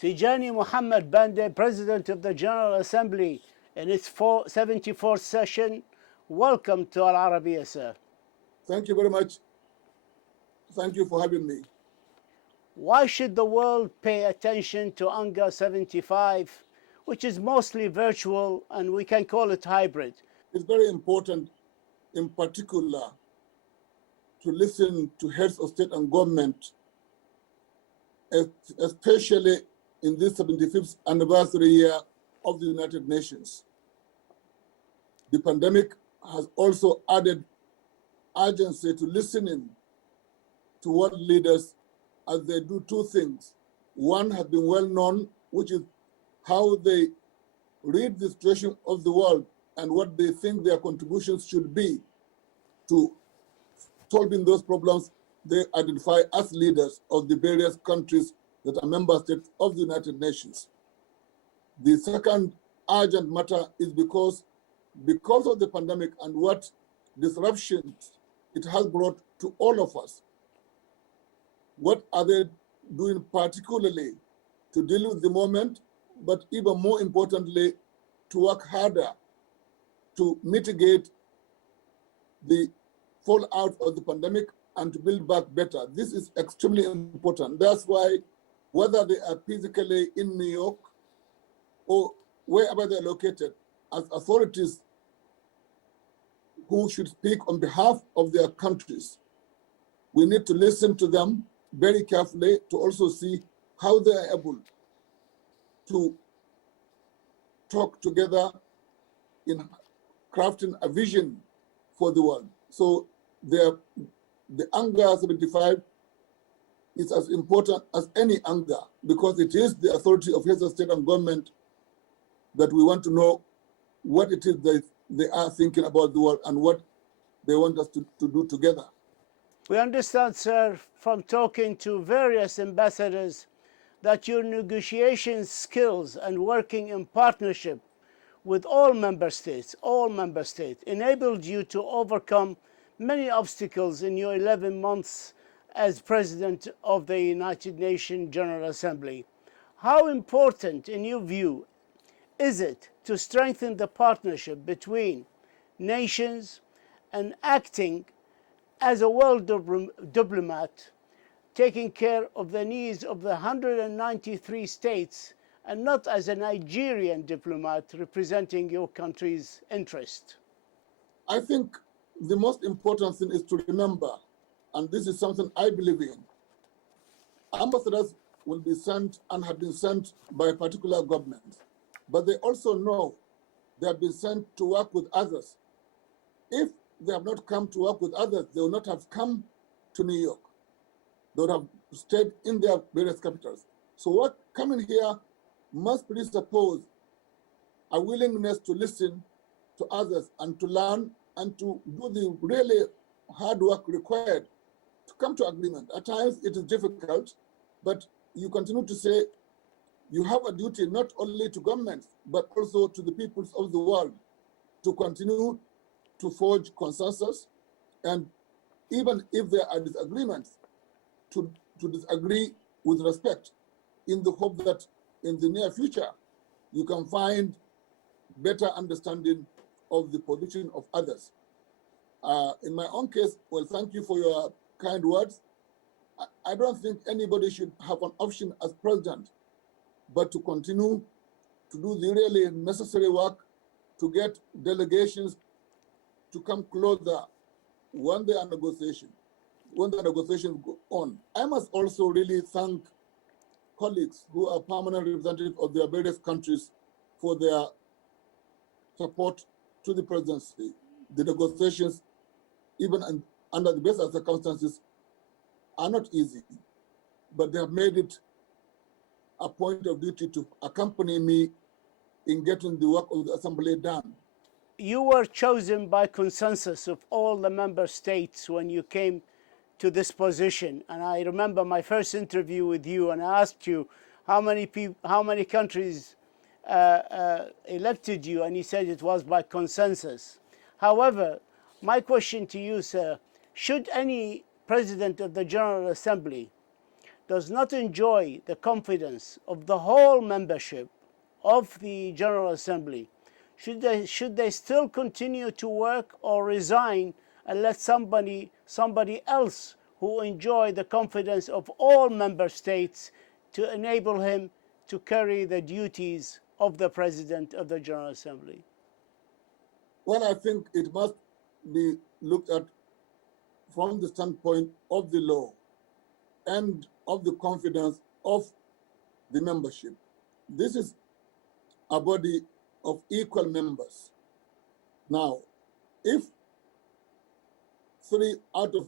Tijjani Muhammad-Bande, President of the General Assembly, in its 74th session. Welcome to Al Arabiya, sir. Thank you very much. Thank you for having me. Why should the world pay attention to UNGA 75, which is mostly virtual and we can call it hybrid? It's very important, in particular, to listen to heads of state and government, especially in this 75th anniversary year of the United Nations. The pandemic has also added urgency to listening to world leaders as they do two things. One has been well known, which is how they read the situation of the world and what they think their contributions should be to solving those problems they identify as leaders of the various countries that are member states of the United Nations. The second urgent matter is because of the pandemic and what disruptions it has brought to all of us. What are they doing particularly to deal with the moment, but even more importantly, to work harder to mitigate the fallout of the pandemic and to build back better? This is extremely important. That's why whether they are physically in New York or wherever they're located, as authorities who should speak on behalf of their countries, we need to listen to them very carefully to also see how they are able to talk together in crafting a vision for the world. So the UNGA 75 is as important as any UNGA because it is the authority of heads of state and government that we want to know what it is that they are thinking about the world and what they want us to do together. We understand, sir, from talking to various ambassadors that your negotiation skills and working in partnership with all member states, enabled you to overcome many obstacles in your 11 months as President of the United Nations General Assembly. How important, in your view, is it to strengthen the partnership between nations and acting as a world diplomat, taking care of the needs of the 193 states and not as a Nigerian diplomat representing your country's interest? I think the most important thing is to remember, and this is something I believe in, ambassadors will be sent and have been sent by particular governments, but they also know they have been sent to work with others. If they have not come to work with others, they will not have come to New York. They would have stayed in their various capitals. So what coming here must presuppose a willingness to listen to others and to learn and to do the really hard work required to come to agreement. At times it is difficult, but you continue to say you have a duty not only to governments, but also to the peoples of the world to continue to forge consensus, and even if there are disagreements, to disagree with respect, in the hope that in the near future, you can find better understanding of the position of others. In my own case, well, thank you for your kind words. I don't think anybody should have an option as president, but to continue to do the really necessary work to get delegations to come closer when the negotiations go on. I must also really thank colleagues who are permanent representatives of their various countries for their support to the presidency. The negotiations, even under the best of circumstances, are not easy, but they have made it a point of duty to accompany me in getting the work of the assembly done. You were chosen by consensus of all the member states when you came to this position. And I remember my first interview with you, and I asked you how many countries elected you, and you said it was by consensus. However, my question to you, sir, should any president of the General Assembly does not enjoy the confidence of the whole membership of the General Assembly, should they still continue to work or resign and let somebody else who enjoy the confidence of all member states to enable him to carry the duties of the President of the General Assembly? Well, I think it must be looked at from the standpoint of the law and of the confidence of the membership. This is a body of equal members. Now, if 3 out of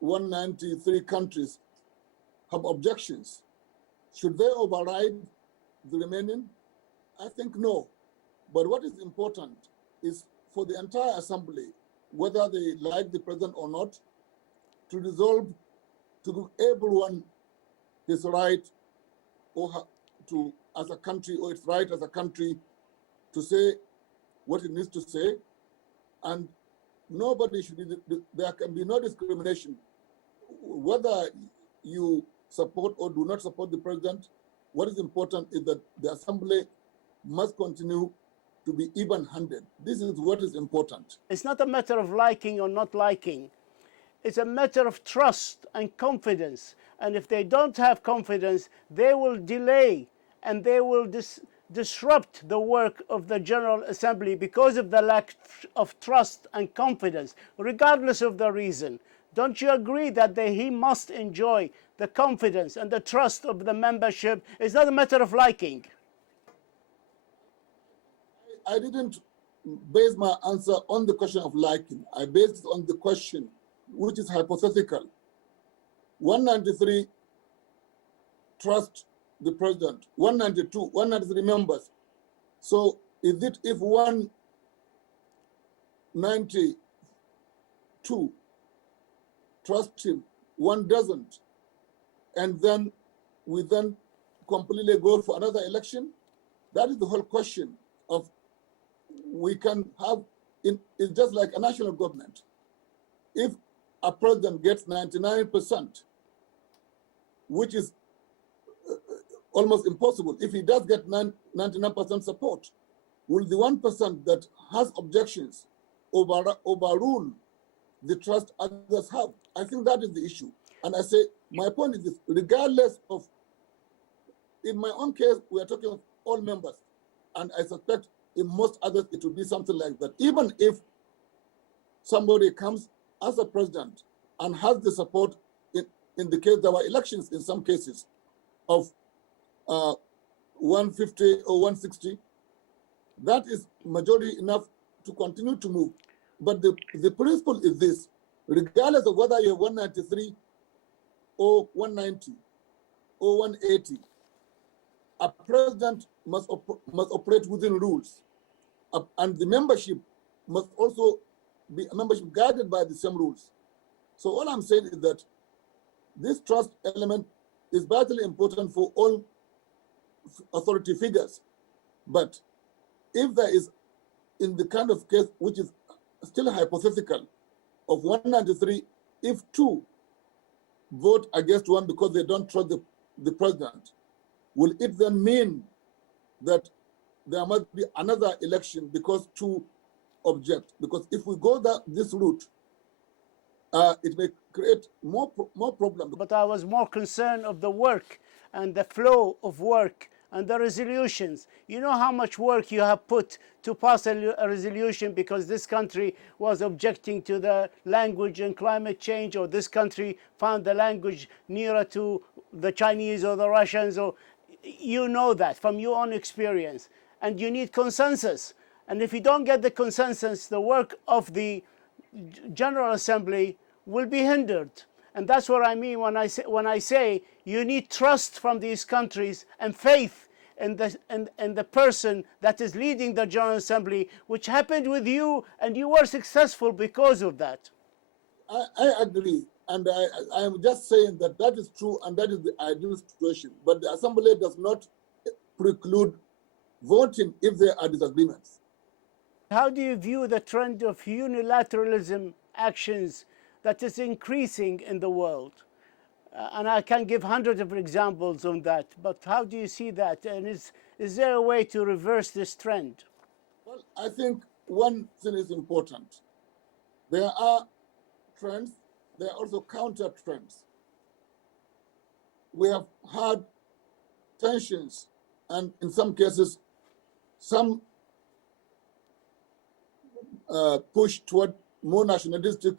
193 countries have objections, should they override the remaining? I think no. But what is important is for the entire assembly, whether they like the president or not, to resolve to give everyone his right or to, as a country, or its right as a country to say what it needs to say. And nobody should, there can be no discrimination. Whether you support or do not support the president, what is important is that the assembly must continue to be even-handed. This is what is important. It's not a matter of liking or not liking. It's a matter of trust and confidence. And if they don't have confidence, they will delay and they will disrupt the work of the General Assembly because of the lack of trust and confidence, regardless of the reason. Don't you agree that he must enjoy the confidence and the trust of the membership? It's not a matter of liking. I didn't base my answer on the question of liking. I based it on the question, which is hypothetical. 193 trust the president, 193 members. So is it if 192 trust him, one doesn't, and then we then completely go for another election? That is the whole question of we can have, it's just like a national government. If a president gets 99%, which is almost impossible, if he does get 99% support, will the 1% that has objections overrule the trust others have? I think that is the issue. And I say, my point is this, regardless of, in my own case, we are talking of all members, and I suspect in most others, it will be something like that. Even if somebody comes as a president and has the support, in the case there were elections in some cases of 150 or 160, that is majority enough to continue to move. But the principle is this, regardless of whether you have 193 or 190 or 180, a president must operate within rules, and the membership must also be a membership guided by the same rules. So all I'm saying is that this trust element is vitally important for all authority figures. But if there is, in the kind of case which is still hypothetical, of 193, if 2 vote against 1 because they don't trust the president, will it then mean that there must be another election because 2 object? Because if we go this route, it may create more problems. But I was more concerned of the work and the flow of work and the resolutions. You know how much work you have put to pass a resolution because this country was objecting to the language and climate change, or this country found the language nearer to the Chinese or the Russians, or you know that from your own experience. And you need consensus. And if you don't get the consensus, the work of the General Assembly will be hindered. And that's what I mean when I say you need trust from these countries and faith in the person that is leading the General Assembly, which happened with you, and you were successful because of that. I agree. And I am just saying that is true, and that is the ideal situation. But the Assembly does not preclude voting if there are disagreements. How do you view the trend of unilateralism actions that is increasing in the world? And I can give hundreds of examples on that. But how do you see that? And is there a way to reverse this trend? Well, I think one thing is important. There are trends, there are also counter trends. We have had tensions and in some cases, some push toward more nationalistic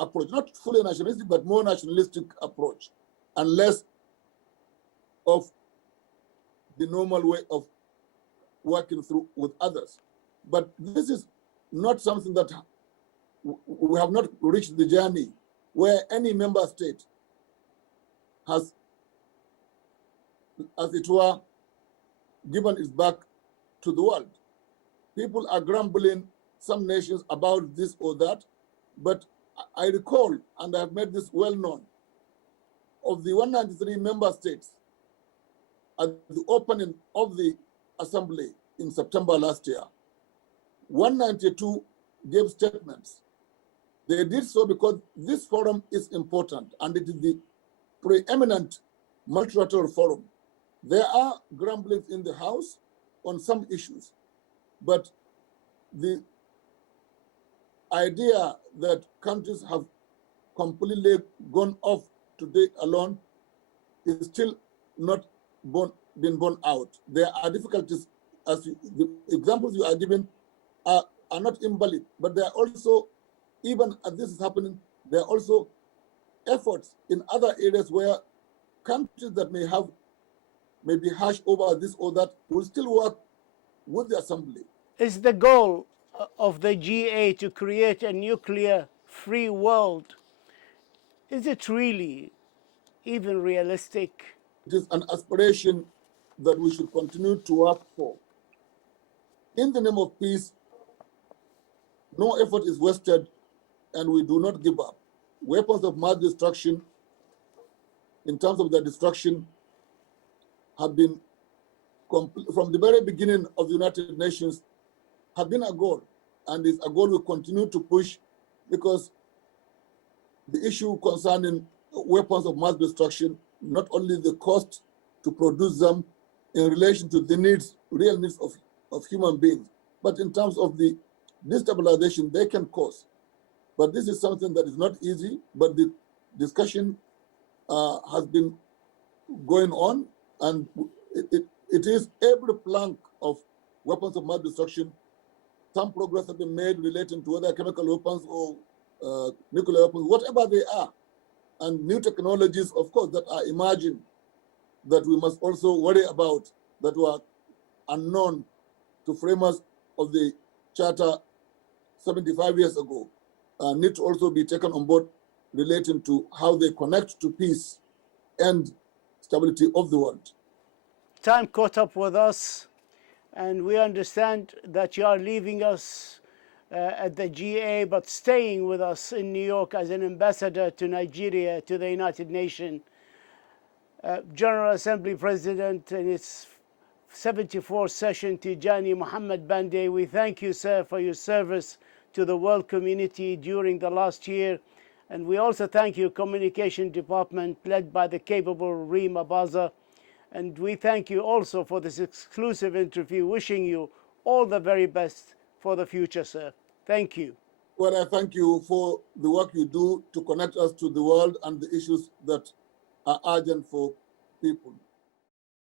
approach, not fully nationalistic, but more nationalistic approach, and less of the normal way of working through with others. But this is not something that we have not reached the journey where any member state has, as it were, given its back to the world. People are grumbling, some nations, about this or that, but I recall, and I have made this well known, of the 193 member states at the opening of the assembly in September last year, 192 gave statements. They did so because this forum is important and it is the preeminent multilateral forum. There are grumblings in the House on some issues, but the idea that countries have completely gone off today alone is still not been borne out. There are difficulties, as the examples you are giving are not invalid, but there are also, even as this is happening, there are also efforts in other areas where countries that may be harsh over this or that will still work with the assembly. Is the goal of the GA to create a nuclear-free world? Is it really even realistic? It is an aspiration that we should continue to work for. In the name of peace, no effort is wasted and we do not give up. Weapons of mass destruction, in terms of their destruction, have been, from the very beginning of the United Nations, have been a goal, and is a goal we continue to push, because the issue concerning weapons of mass destruction, not only the cost to produce them in relation to the needs, real needs of human beings, but in terms of the destabilization they can cause. But this is something that is not easy, but the discussion has been going on, and it is every plank of weapons of mass destruction. Some progress has been made relating to whether chemical weapons or nuclear weapons, whatever they are, and new technologies, of course, that are emerging that we must also worry about, that were unknown to framers of the Charter 75 years ago, need to also be taken on board relating to how they connect to peace and stability of the world. Time caught up with us, and we understand that you are leaving us at the GA, but staying with us in New York as an ambassador to Nigeria, to the United Nations. General Assembly President in its 74th session, Tijjani Muhammad-Bande, we thank you, sir, for your service to the world community during the last year. And we also thank your communication department led by the capable Rima Baza. And we thank you also for this exclusive interview, wishing you all the very best for the future, sir. Thank you. Well, I thank you for the work you do to connect us to the world and the issues that are urgent for people.